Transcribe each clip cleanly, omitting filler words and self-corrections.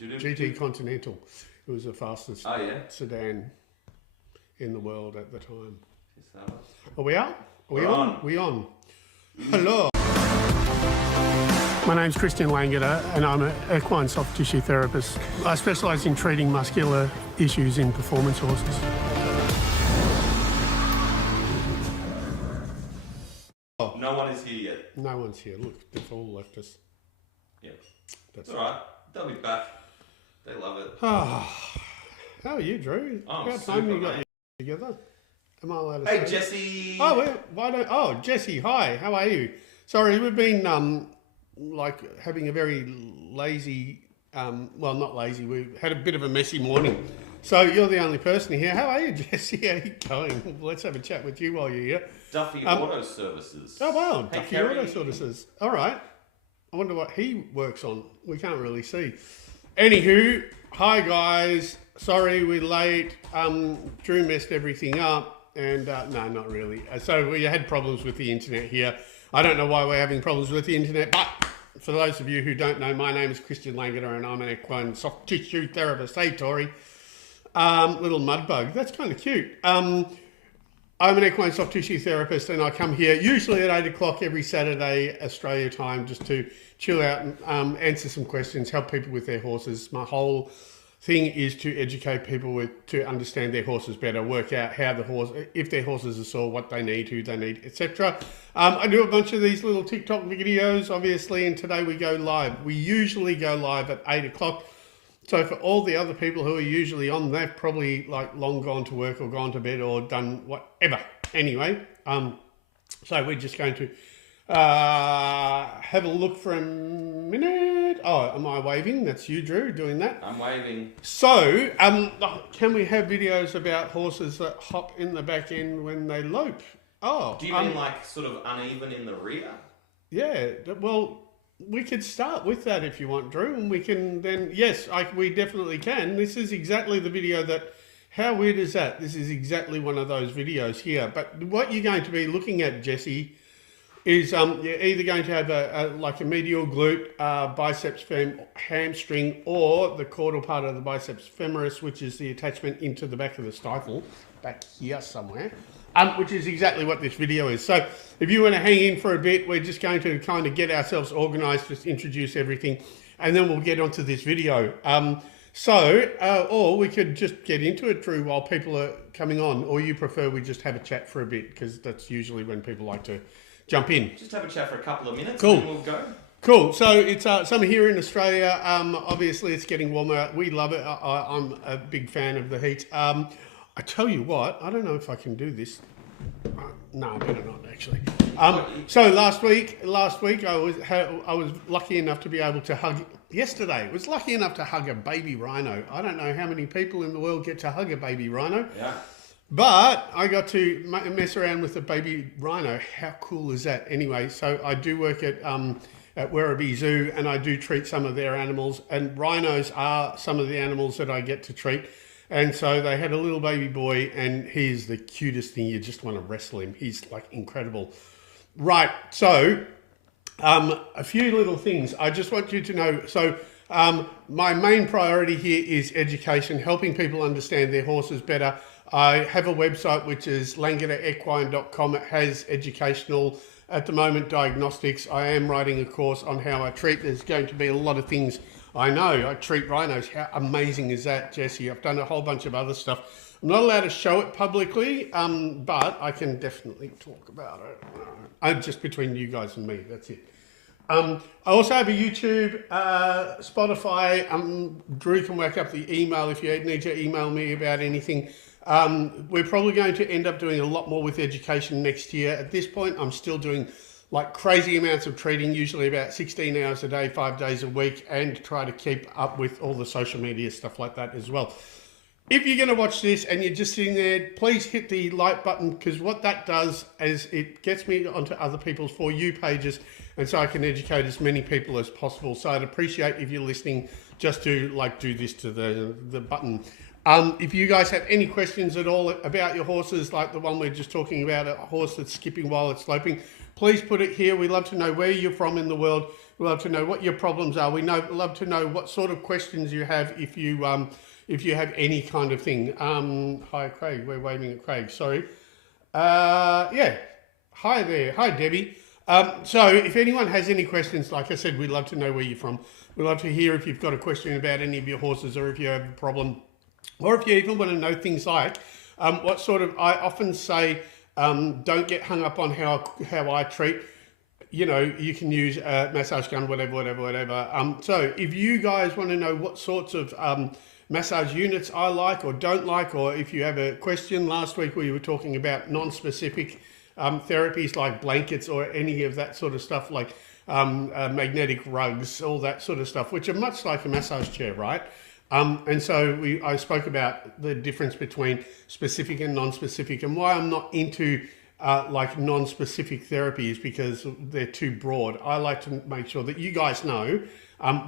GT Continental. It was the fastest sedan in the world at the time. Are we out? Are we on? We on. Hello. My name's Christian Langeder and I'm an equine soft tissue therapist. I specialise in treating muscular issues in performance horses. No one is here yet. No one's here. Look, they've all left us. Yeah. That's all right. They'll be back. They love it. How are you, Drew? Oh, About time you got together. Am I allowed to Hey, say? Jesse. Oh, Jesse, hi. How are you? Sorry, we've been having a very lazy, well, not lazy. We had a bit of a messy morning. So you're the only person here. How are you, Jesse? How are you going? Let's have a chat with you while you're here. Duffy Auto Services. Oh, wow. Hey, Duffy Kerry. Auto Services. All right. I wonder what he works on. We can't really see. Anywho, hi, guys. Sorry we're late. Drew messed everything up. And no, not really. So we had problems with the internet here. I don't know why we're having problems with the internet, but for those of you who don't know, my name is Christian Langeder and I'm an equine soft tissue therapist. Hey, Tori. Little mud bug. That's kind of cute. I'm an equine soft tissue therapist and I come here usually at 8 o'clock every Saturday, Australia time, just to chill out and answer some questions, help people with their horses. My whole thing is to educate people to understand their horses better, work out how if their horses are sore, what they need, who they need, etc. I do a bunch of these little TikTok videos, obviously, and today we go live. We usually go live at 8 o'clock. So for all the other people who are usually on, they've probably long gone to work or gone to bed or done whatever. Anyway, so we're just going to have a look for a minute. Oh, am I waving? That's you, Drew, doing that. I'm waving. So, can we have videos about horses that hop in the back end when they lope? Oh. Do you mean sort of uneven in the rear? Yeah, well, we could start with that if you want, Drew, and we can then, yes, we definitely can. This is exactly the video how weird is that? This is exactly one of those videos here. But what you're going to be looking at, Jesse, is you're either going to have a medial glute, biceps hamstring, or the caudal part of the biceps femoris, which is the attachment into the back of the stifle, back here somewhere. Which is exactly what this video is. So if you want to hang in for a bit, we're just going to kind of get ourselves organised, just introduce everything, and then we'll get onto this video. Or we could just get into it, Drew, while people are coming on, or you prefer we just have a chat for a bit, because that's usually when people like to jump in. Just have a chat for a couple of minutes, cool. And then we'll go. Cool. So it's summer here in Australia. Obviously, it's getting warmer. We love it. I'm a big fan of the heat. I tell you what, I don't know if I can do this. No, I better not actually. So last week I was lucky enough to be able to hug. Yesterday, was lucky enough to hug a baby rhino. I don't know how many people in the world get to hug a baby rhino. Yeah. But I got to mess around with a baby rhino. How cool is that? Anyway, so I do work at Werribee Zoo and I do treat some of their animals. And rhinos are some of the animals that I get to treat. And so they had a little baby boy and he's the cutest thing. You just want to wrestle him. He's incredible. Right. So a few little things I just want you to know. So my main priority here is education, helping people understand their horses better. I have a website which is langederequine.com. It has educational, at the moment, diagnostics. I am writing a course on how I treat. There's going to be a lot of things. I know, I treat rhinos. How amazing is that, Jesse? I've done a whole bunch of other stuff. I'm not allowed to show it publicly, but I can definitely talk about it. Just between you guys and me, that's it. I also have a YouTube, Spotify. Drew can work up the email if you need to email me about anything. We're probably going to end up doing a lot more with education next year. At this point, I'm still doing crazy amounts of treating, usually about 16 hours a day, 5 days a week, and try to keep up with all the social media stuff like that as well. If you're going to watch this and you're just sitting there, please hit the like button, because what that does is it gets me onto other people's For You pages, and so I can educate as many people as possible. So I'd appreciate if you're listening just to do this to the button. If you guys have any questions at all about your horses, like the one we're just talking about, a horse that's skipping while it's sloping, please put it here. We'd love to know where you're from in the world. We love to know what your problems are. We love to know what sort of questions you have if you have any kind of thing. Hi, Craig. We're waving at Craig. Sorry. Yeah. Hi there. Hi, Debbie. So if anyone has any questions, like I said, we'd love to know where you're from. We'd love to hear if you've got a question about any of your horses, or if you have a problem, or if you even want to know things like what sort of, I often say, don't get hung up on how I treat. You know, you can use a massage gun, whatever. So if you guys want to know what sorts of massage units I like or don't like, or if you have a question, last week we were talking about non-specific therapies like blankets or any of that sort of stuff, like magnetic rugs, all that sort of stuff, which are much like a massage chair, right? And so I spoke about the difference between specific and non-specific, and why I'm not into like non-specific therapy is because they're too broad. I like to make sure that you guys know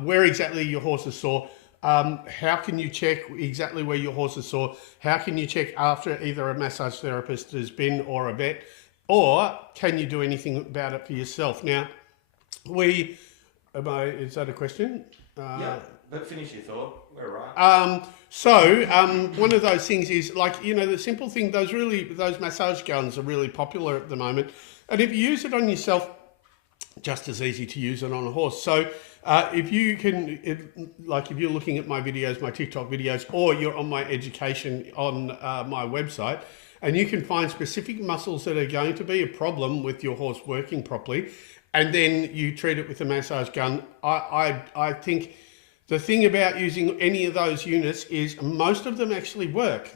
where exactly your horse is sore. How can you check exactly where your horse is sore? How can you check after either a massage therapist has been or a vet? Or can you do anything about it for yourself? Now, is that a question? Yeah, but finish your thought. We're right. One of those things is like, you know, the simple thing, those massage guns are really popular at the moment. And if you use it on yourself, just as easy to use it on a horse. So if you're looking at my videos, my TikTok videos, or you're on my education on my website, and you can find specific muscles that are going to be a problem with your horse working properly, and then you treat it with a massage gun. I think the thing about using any of those units is most of them actually work.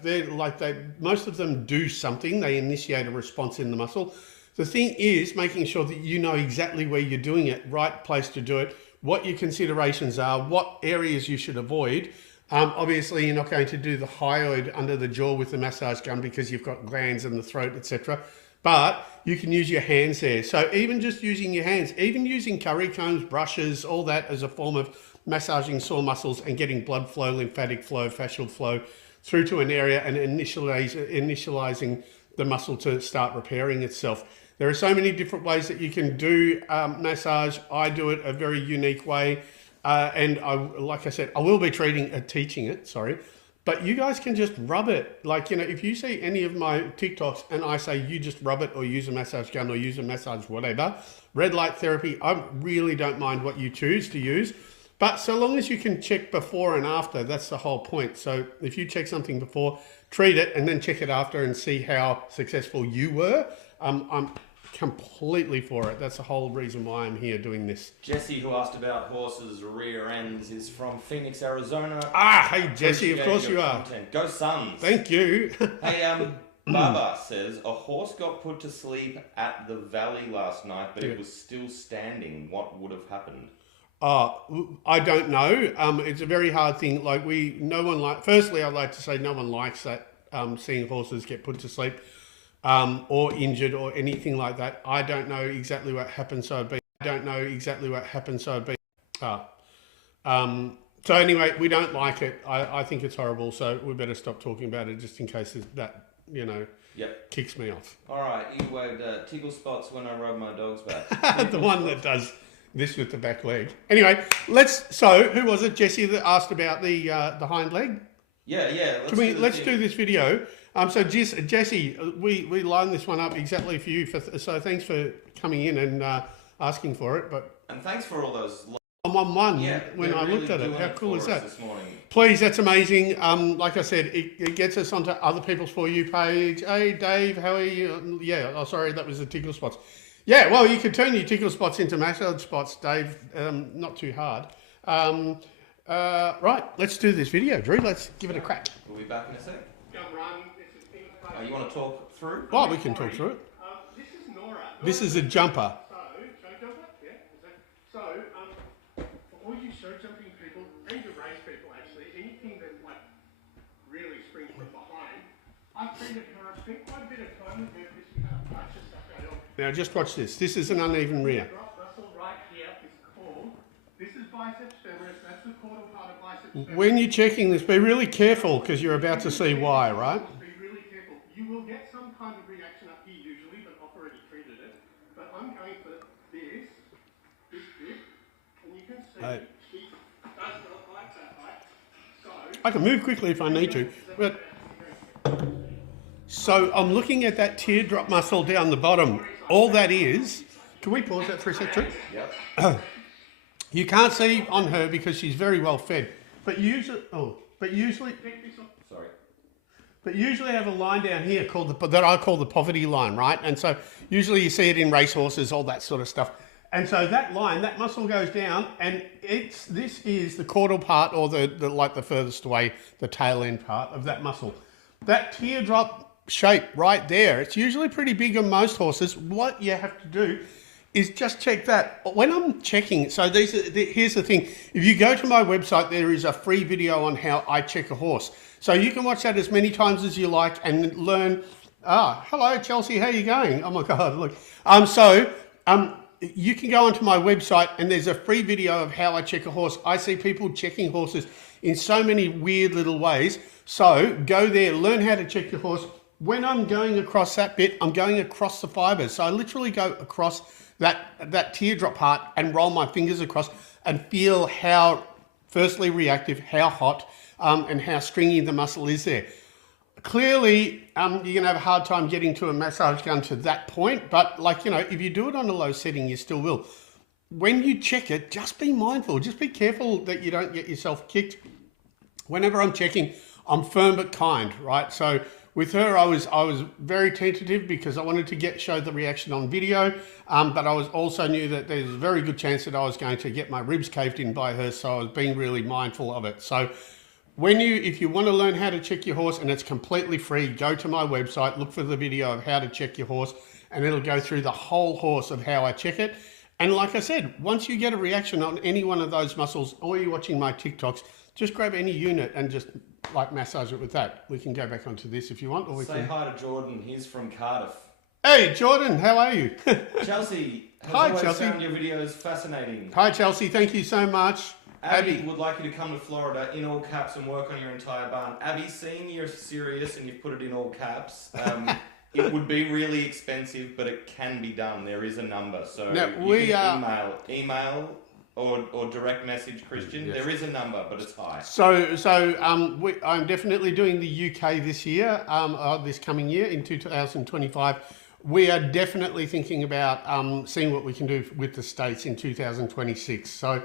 Most of them do something. They initiate a response in the muscle. The thing is making sure that you know exactly where you're doing it, right place to do it, what your considerations are, what areas you should avoid. Obviously, you're not going to do the hyoid under the jaw with the massage gun because you've got glands in the throat, etc. But you can use your hands there. So even just using your hands, even using curry combs, brushes, all that as a form of massaging sore muscles and getting blood flow, lymphatic flow, fascial flow through to an area and initializing the muscle to start repairing itself. There are so many different ways that you can do massage. I do it a very unique way. Like I said, I will be teaching it, sorry. But you guys can just rub it. Like, you know, if you see any of my TikToks and I say you just rub it or use a massage gun or use a massage whatever, red light therapy, I really don't mind what you choose to use. But so long as you can check before and after, that's the whole point. So if you check something before, treat it, and then check it after and see how successful you were, I'm completely for it. That's the whole reason why I'm here doing this. Jesse, who asked about horses' rear ends, is from Phoenix, Arizona. Hey Jesse, of course you are. Go Suns. Thank you. Hey, Baba says, a horse got put to sleep at the valley last night, but it was still standing. What would have happened? I don't know. It's a very hard thing. Firstly, I'd like to say no one likes that, seeing horses get put to sleep. Or injured or anything like that. I don't know exactly what happened, so so anyway, we don't like it. I think it's horrible, so we better stop talking about it just in case that, you know, kicks me off. All right, you waved tickle spots when I rub my dog's back. The one that does this with the back leg. Anyway, who was it, Jesse, that asked about the hind leg? Yeah. Let's do this video. So Jesse, we lined this one up exactly for you. So thanks for coming in and asking for it. And thanks for all those. On one when I looked at it. How cool is that? Please, that's amazing. Like I said, it gets us onto other people's For You page. Hey Dave, how are you? Yeah. Oh, sorry, that was the tickle spots. Yeah. Well, you could turn your tickle spots into massage spots, Dave. Not too hard. Right. Let's do this video, Drew. Let's give it a crack. We'll be back in a sec. You want to talk through? Well, we can talk through it. This is Nora. This is a jumper. So, for all you show jumping people and your race people, actually, anything that really springs from behind, I've treated her. I've spent quite a bit of time with her because we have a bunch of stuff going on. Now, just watch this. This is an uneven rear. Muscle right here is called. This is biceps femoris. That's the caudal part of biceps femoris. When you're checking this, be really careful because you're about to see why, right? You will get some kind of reaction up here usually, but I've already treated it. But I'm going for this bit, Right. He does not like that height. So, I can move quickly if I need to. But so I'm looking at that teardrop muscle down the bottom. All that is, can we pause that for a sec, Drew? Yep. You can't see on her because she's very well fed. But usually, Sorry. But usually I have a line down here that I call the poverty line, right? And so usually you see it in racehorses, all that sort of stuff. And so that line, that muscle goes down, and this is the caudal part, or the furthest away, the tail end part of that muscle. That teardrop shape right there, it's usually pretty big on most horses. What you have to do is just check that. When I'm checking, so here's the thing. If you go to my website, there is a free video on how I check a horse. So you can watch that as many times as you like and learn. Hello, Chelsea, how you going? Oh my God, look. You can go onto my website and there's a free video of how I check a horse. I see people checking horses in so many weird little ways. So go there, learn how to check your horse. When I'm going across that bit, I'm going across the fibers. So I literally go across that teardrop part and roll my fingers across and feel how, firstly, reactive, how hot, and how stringy the muscle is there. Clearly, you're going to have a hard time getting to a massage gun to that point, but if you do it on a low setting, you still will. When you check it, just be mindful. Just be careful that you don't get yourself kicked. Whenever I'm checking, I'm firm but kind, right? So with her, I was very tentative because I wanted to show the reaction on video, but I also knew that there's a very good chance that I was going to get my ribs caved in by her, so I was being really mindful of it. So if you want to learn how to check your horse, and it's completely free, go to my website, look for the video of how to check your horse, and it'll go through the whole horse of how I check it. And like I said, once you get a reaction on any one of those muscles, or you're watching my TikToks, just grab any unit and just massage it with that. We can go back onto this if you want. Or Say hi to Jordan. He's from Cardiff. Hey, Jordan, how are you? Chelsea has Hi, always Chelsea. found your videos fascinating. Hi, Chelsea. Thank you so much. Abby would like you to come to Florida in all caps and work on your entire barn. Abby, seeing you're serious and you've put it in all caps, it would be really expensive, but it can be done. There is a number. So you can email or direct message Christian. Yes. There is a number, but it's high. I'm definitely doing the UK this year, this coming year in 2025. We are definitely thinking about seeing what we can do with the States in 2026. So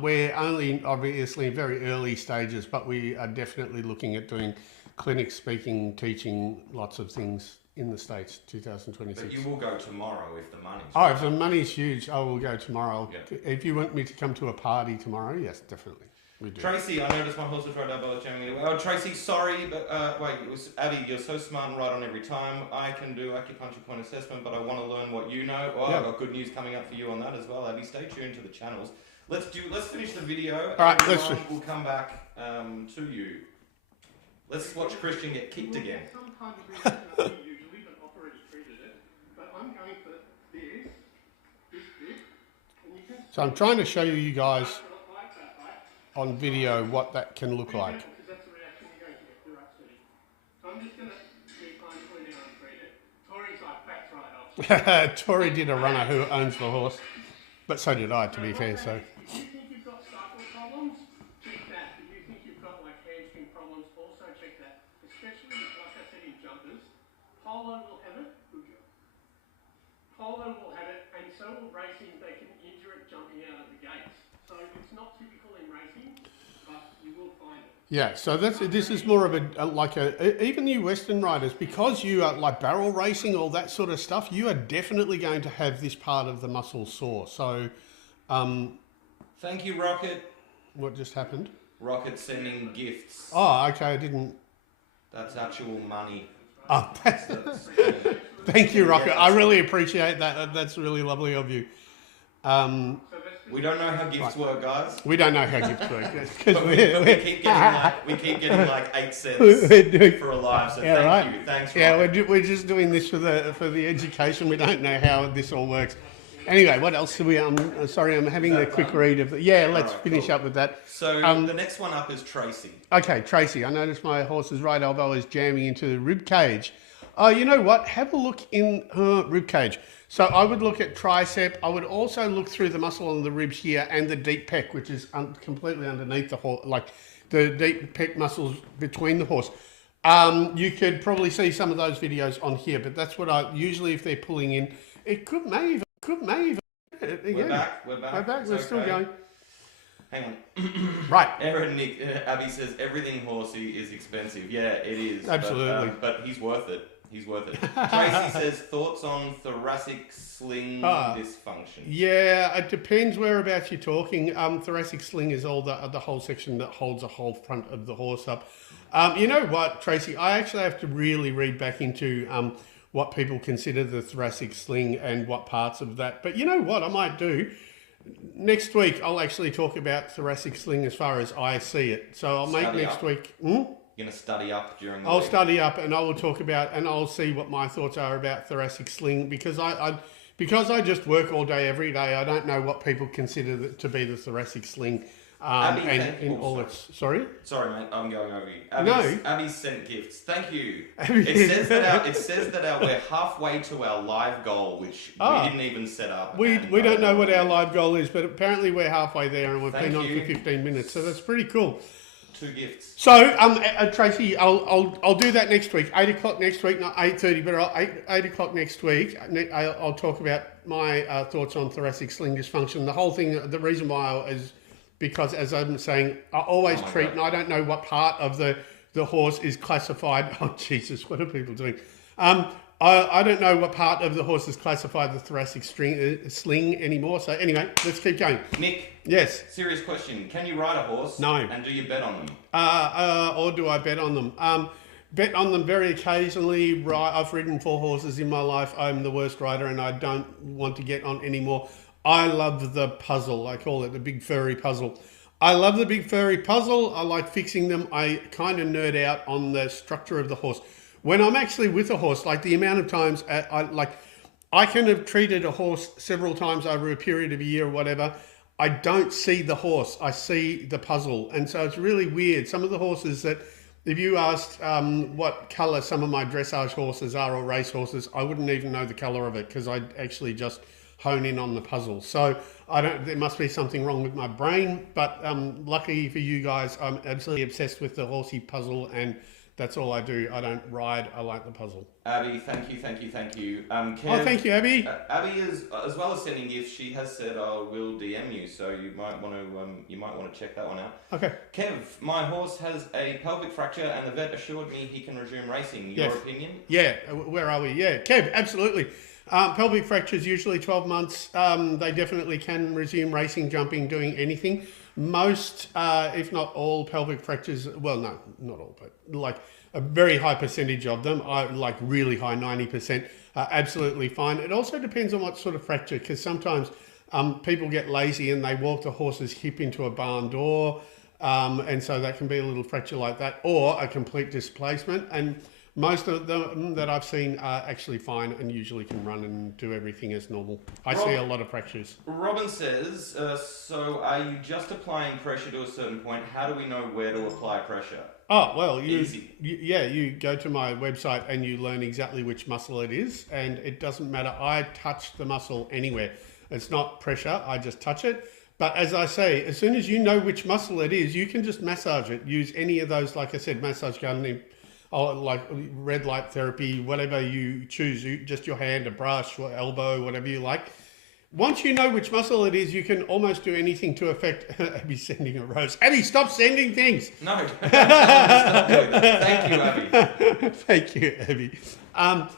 we're only obviously in very early stages, but we are definitely looking at doing clinic speaking, teaching, lots of things in the States 2026. But you will go tomorrow if the money's right. If the money's huge, I will go tomorrow. Yeah. If you want me to come to a party tomorrow, yes, definitely. We do. Tracy, I noticed my horse was right up. I was jamming it. Oh, Tracy, sorry, but it was Abby. You're so smart and right on every time. I can do acupuncture point assessment, but I want to learn what you know. Oh, I've got good news coming up for you on that as well, Abby. Stay tuned to the channels. Let's finish the video. All right, we'll come back to you. Let's watch Christian get kicked again. Some kind of reaction usually, but I've already treated it. But I'm going for this bit, and you can. So I'm trying to show you guys on video what that can look like. Because that's the reaction you're going to get. You're absolutely. So I'm just going to be mindful now and treat it. Tori's like, that's right. Tori did a runner who owns the horse, but so did I, to be fair. So. If you think you've got cycle problems, check that. If you think you've got like hamstring problems, also check that. Especially, like I said, in jumpers. Polo will have it. Good job. Polo will have it, and so will racing. They can injure it jumping out of the gates. So it's not typical in racing, but you will find it. Yeah, so this is more of even you Western riders, because you are like barrel racing, all that sort of stuff, you are definitely going to have this part of the muscle sore. So, thank you, Rocket. What just happened? Rocket sending gifts. Oh, okay, I didn't. That's actual money. Oh, thank you, Rocket. I really appreciate that. That's really lovely of you. We don't know how gifts work, guys. We don't know how gifts work. we keep getting like 8 cents for a live. So thank you. Thanks. Yeah, we're just doing this for the education. We don't know how this all works. Anyway, what else do we? Sorry, I'm having a quick read of. Let's finish up with that. So the next one up is Tracy. Okay, Tracy. I noticed my horse's right elbow is jamming into the rib cage. Oh, you know what? Have a look in rib cage. So I would look at tricep. I would also look through the muscle on the ribs here and the deep pec, which is completely underneath the horse, like the deep pec muscles between the horse. You could probably see some of those videos on here, but that's what I usually, if they're pulling in, it may even. We're back. We're still going. Hang on. Right. Aaron Nick Abby says everything horsey is expensive. Yeah, it is. Absolutely. But he's worth it. He's worth it. Tracy says thoughts on thoracic sling dysfunction. Yeah, it depends whereabouts you're talking. Thoracic sling is all the whole section that holds the whole front of the horse up. You know what, Tracy? I actually have to really read back into what people consider the thoracic sling and what parts of that. But you know what I might do? Next week, I'll actually talk about thoracic sling as far as I see it. So I'll make next week. You're going to study up during the I'll week? study up and I will talk about, and I'll see what my thoughts are about thoracic sling because I just work all day, every day. I don't know what people consider to be the thoracic sling. Abby, Sorry, mate, I'm going over you. Abby's sent gifts. Thank you. It says that we're halfway to our live goal, which we didn't even set up. We don't know what our live goal is, but apparently we're halfway there, and we've been on for 15 minutes, so that's pretty cool. 2 gifts. So, Tracy, I'll do that next week. 8 o'clock next week, not 8:30, but 8 o'clock next week. I'll talk about my thoughts on thoracic sling dysfunction. The whole thing. The reason why is because, as I'm saying, I always treat, and I don't know what part of the horse is classified. Oh Jesus, what are people doing? I don't know what part of the horse is classified the thoracic sling anymore. So anyway, let's keep going. Nick. Yes. Serious question. Can you ride a horse? No. And do you bet on them? Or do I bet on them? Bet on them very occasionally. I've ridden 4 horses in my life. I'm the worst rider and I don't want to get on anymore. I love the puzzle. I call it the big furry puzzle. I love the big furry puzzle. I like fixing them. I kind of nerd out on the structure of the horse. When I'm actually with a horse, like the amount of times I can have treated a horse several times over a period of a year or whatever. I don't see the horse. I see the puzzle. And so it's really weird. Some of the horses that, if you asked what colour some of my dressage horses are or race horses, I wouldn't even know the colour of it because I'd actually just hone in on the puzzle. So there must be something wrong with my brain, but luckily for you guys, I'm absolutely obsessed with the horsey puzzle and that's all I do. I don't ride, I like the puzzle. Abby, thank you. Kev, thank you, Abby. Abby is, as well as sending gifts, she has said, we'll DM you, so you might want to check that one out. Okay. Kev, my horse has a pelvic fracture and the vet assured me he can resume racing. Your opinion? Yeah, where are we? Yeah, Kev, absolutely. Pelvic fractures usually 12 months. They definitely can resume racing, jumping, doing anything. Most, if not all, pelvic fractures, well, no, not all, but like a very high percentage of them, like really high, 90%, are absolutely fine. It also depends on what sort of fracture, because sometimes people get lazy and they walk the horse's hip into a barn door, and so that can be a little fracture like that, or a complete displacement. And most of them that I've seen are actually fine and usually can run and do everything as normal. I see a lot of fractures. Robin says, so are you just applying pressure to a certain point? How do we know where to apply pressure? Oh, well, Easy. You go to my website and you learn exactly which muscle it is, and it doesn't matter. I touch the muscle anywhere. It's not pressure, I just touch it. But as I say, as soon as you know which muscle it is, you can just massage it. Use any of those, like I said, massage gun, like red light therapy, whatever you choose, just your hand, a brush, or elbow, whatever you like. Once you know which muscle it is, you can almost do anything to affect. Abby's sending a rose. Abby, stop sending things. No, stop doing that. Thank you, Abby. Thank you, Abby.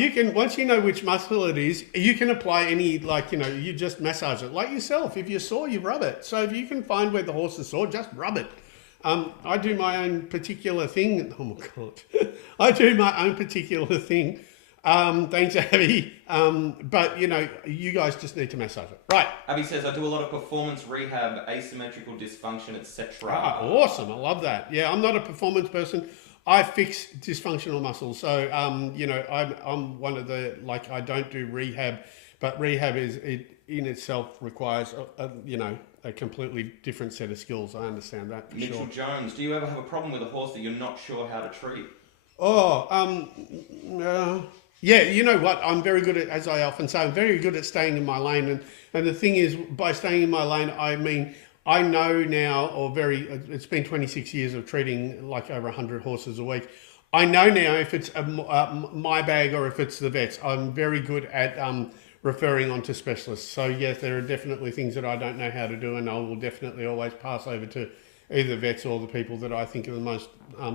You can, once you know which muscle it is, you can apply any, you just massage it like yourself. If you're sore, you rub it. So if you can find where the horse is sore, just rub it. I do my own particular thing. Oh my God. I do my own particular thing. Thanks, Abby. But you guys just need to massage it. Right. Abby says, I do a lot of performance rehab, asymmetrical dysfunction, etc. Awesome. I love that. Yeah, I'm not a performance person. I fix dysfunctional muscles. So, I'm one of the, I don't do rehab, but rehab in itself requires, a completely different set of skills. I understand that. Mitchell Jones, do you ever have a problem with a horse that you're not sure how to treat? Oh, yeah, you know what? I'm very good at, as I often say, I'm very good at staying in my lane. And the thing is, by staying in my lane, I mean, I know now, it's been 26 years of treating like over 100 horses a week. I know now if it's my bag or if it's the vets. I'm very good at referring on to specialists. So, yes, there are definitely things that I don't know how to do, and I will definitely always pass over to either vets or the people that I think are the most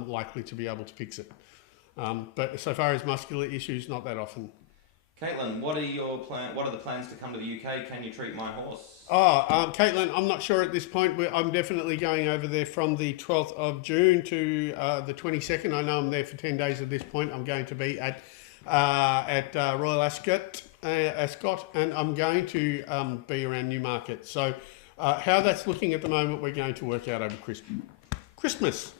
likely to be able to fix it. But so far as muscular issues, not that often. Caitlin, what are the plans to come to the UK? Can you treat my horse? Caitlin, I'm not sure at this point. I'm definitely going over there from the 12th of June to the 22nd. I know I'm there for 10 days at this point. I'm going to be at Royal Ascot, and I'm going to be around Newmarket. So how that's looking at the moment, we're going to work out over Christmas.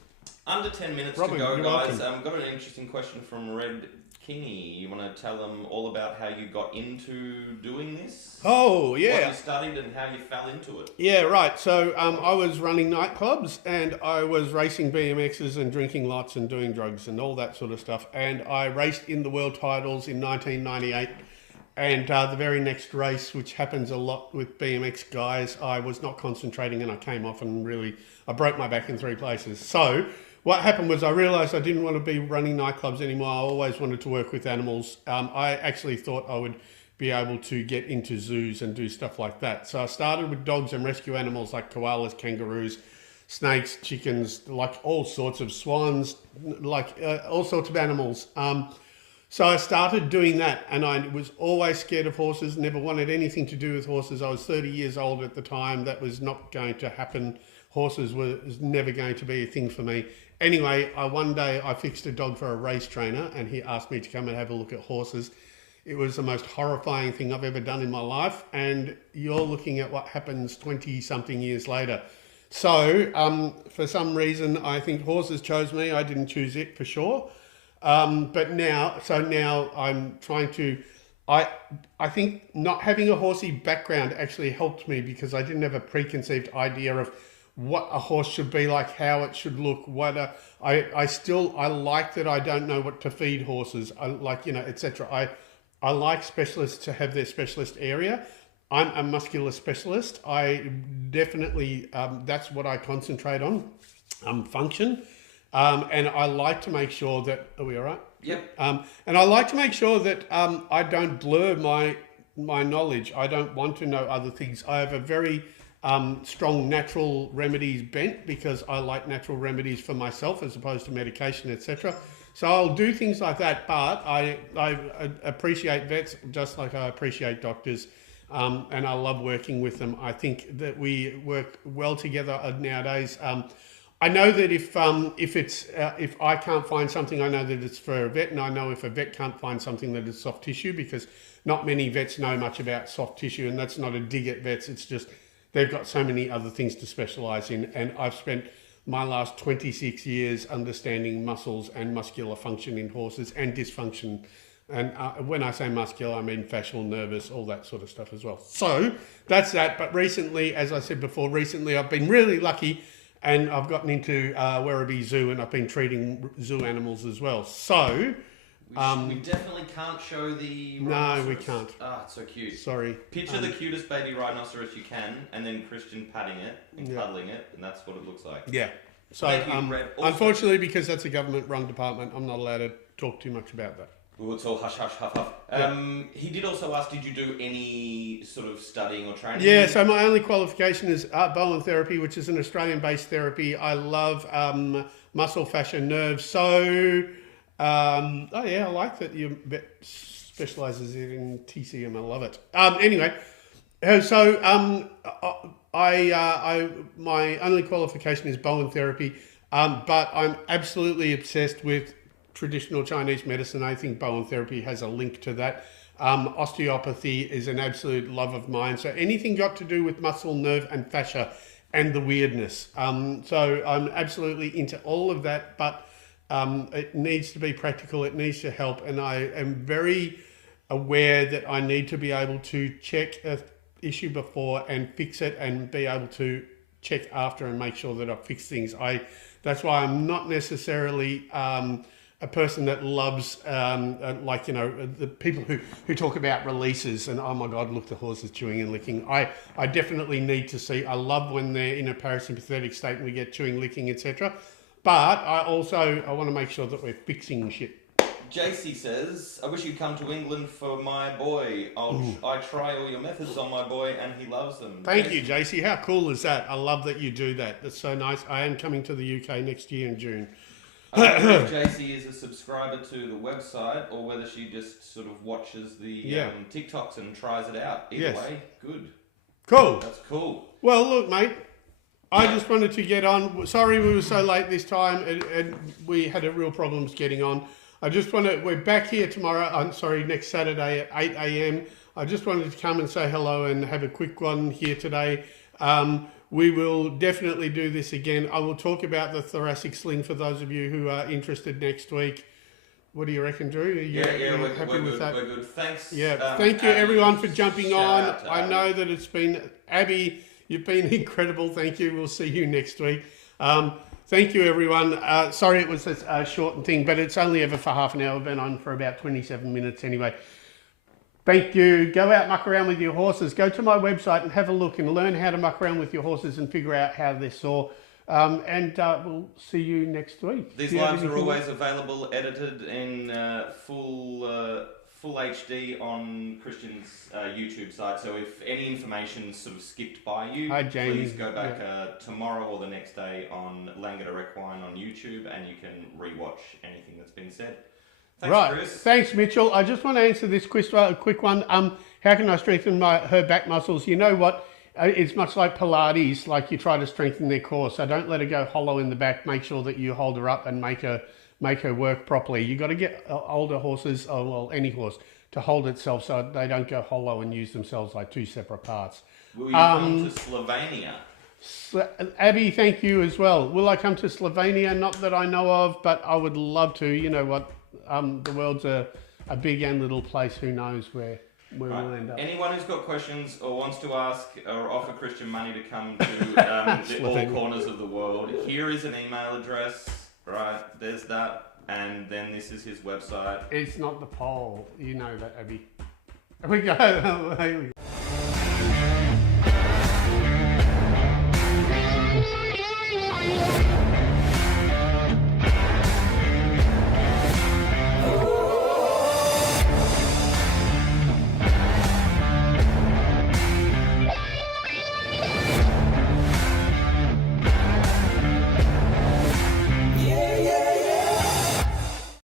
Under 10 minutes Robin, to go, you're guys. welcome. Got an interesting question from Red Kinney. You want to tell them all about how you got into doing this? Oh, yeah. What you studied and how you fell into it? Yeah, right. So I was running nightclubs and I was racing BMXs and drinking lots and doing drugs and all that sort of stuff. And I raced in the world titles in 1998. And the very next race, which happens a lot with BMX guys, I was not concentrating and I came off and I broke my back in 3 places. So what happened was I realised I didn't want to be running nightclubs anymore. I always wanted to work with animals. I actually thought I would be able to get into zoos and do stuff like that. So I started with dogs and rescue animals like koalas, kangaroos, snakes, chickens, like all sorts of swans, like all sorts of animals. So I started doing that, and I was always scared of horses, never wanted anything to do with horses. I was 30 years old at the time. That was not going to happen. Horses was never going to be a thing for me. Anyway, one day I fixed a dog for a race trainer, and he asked me to come and have a look at horses. It was the most horrifying thing I've ever done in my life, and you're looking at what happens 20-something years later. So for some reason, I think horses chose me. I didn't choose it for sure. But now I'm trying to, I think not having a horsey background actually helped me because I didn't have a preconceived idea of what a horse should be like, how it should look, I like that I don't know what to feed horses. I like, etc. I like specialists to have their specialist area. I'm a muscular specialist. I definitely, that's what I concentrate on, function. And I like to make sure that, are we all right? Yep. And I like to make sure that I don't blur my knowledge. I don't want to know other things. I have a very strong natural remedies bent because I like natural remedies for myself as opposed to medication, etc. So I'll do things like that, but I appreciate vets just like I appreciate doctors. And I love working with them. I think that we work well together nowadays. I know that if I can't find something, I know that it's for a vet, and I know if a vet can't find something that is soft tissue, because not many vets know much about soft tissue, and that's not a dig at vets. It's just they've got so many other things to specialise in, and I've spent my last 26 years understanding muscles and muscular function in horses and dysfunction. And when I say muscular, I mean fascial, nervous, all that sort of stuff as well. So that's that. But recently, as I said before, I've been really lucky. And I've gotten into Werribee Zoo, and I've been treating zoo animals as well. So we definitely can't show the no, we can't. It's so cute. Sorry. Picture the cutest baby rhinoceros you can, and then Christian patting it and cuddling it, and that's what it looks like. Yeah. So unfortunately, because that's a government-run department, I'm not allowed to talk too much about that. Well, it's all hush, hush, huff, huff. He did also ask, did you do any sort of studying or training? Yeah, so my only qualification is Bowen therapy, which is an Australian-based therapy. I love muscle, fascia, nerves. So, I like that your vet specialises in TCM. I love it. Anyway, so my only qualification is Bowen therapy, but I'm absolutely obsessed with traditional Chinese medicine. I think Bowen therapy has a link to that. Osteopathy is an absolute love of mine. So anything got to do with muscle, nerve and fascia and the weirdness. So I'm absolutely into all of that, but it needs to be practical. It needs to help. And I am very aware that I need to be able to check an issue before and fix it, and be able to check after and make sure that I fix things. That's why I'm not necessarily a person that loves, like, you know, the people who talk about releases and, oh my God, look, the horse is chewing and licking. I definitely need to see, I love when they're in a parasympathetic state and we get chewing, licking, etc. But I want to make sure that we're fixing shit. JC says, I wish you'd come to England for my boy. I try all your methods on my boy and he loves them. Thank you, JC. How cool is that? I love that you do that. That's so nice. I am coming to the UK next year in June. I don't know if JC is a subscriber to the website or whether she just sort of watches the TikToks and tries it out. Either way, good. Cool. That's cool. Well, look, mate, I just wanted to get on. Sorry we were so late this time and we had a real problems getting on. We're back here tomorrow, next Saturday at 8 a.m. I just wanted to come and say hello and have a quick one here today. We will definitely do this again. I will talk about the thoracic sling for those of you who are interested next week. What do you reckon, Drew? We're good. Thanks. Yeah, thank you everyone for jumping on. I know Abby. that it's been, Abby, you've been incredible. Thank you. We'll see you next week. Thank you, everyone. Sorry it was a short thing, but it's only ever for half an hour. We've been on for about 27 minutes anyway. Thank you. Go out, muck around with your horses. Go to my website and have a look and learn how to muck around with your horses and figure out how they're sore. We'll see you next week. These lives are always available, edited in full HD on Christian's YouTube site. So if any information sort of skipped by you, please go back tomorrow or the next day on Langeder Equine on YouTube, and you can rewatch anything that's been said. Thanks, Chris. Thanks, Mitchell. I just want to answer this quick one. How can I strengthen her back muscles? You know what? It's much like Pilates, like you try to strengthen their core. So don't let her go hollow in the back. Make sure that you hold her up and make her work properly. You got to get older horses, any horse, to hold itself so they don't go hollow and use themselves like two separate parts. Will you come to Slovenia? Abby, thank you as well. Will I come to Slovenia? Not that I know of, but I would love to. You know what? The world's a big and little place. Who knows where we'll end up. Anyone who's got questions or wants to ask or offer Christian money to come to all corners of the world, here is an email address. Right, there's that. And then this is his website. It's not the poll. You know that, Abby. Here we go.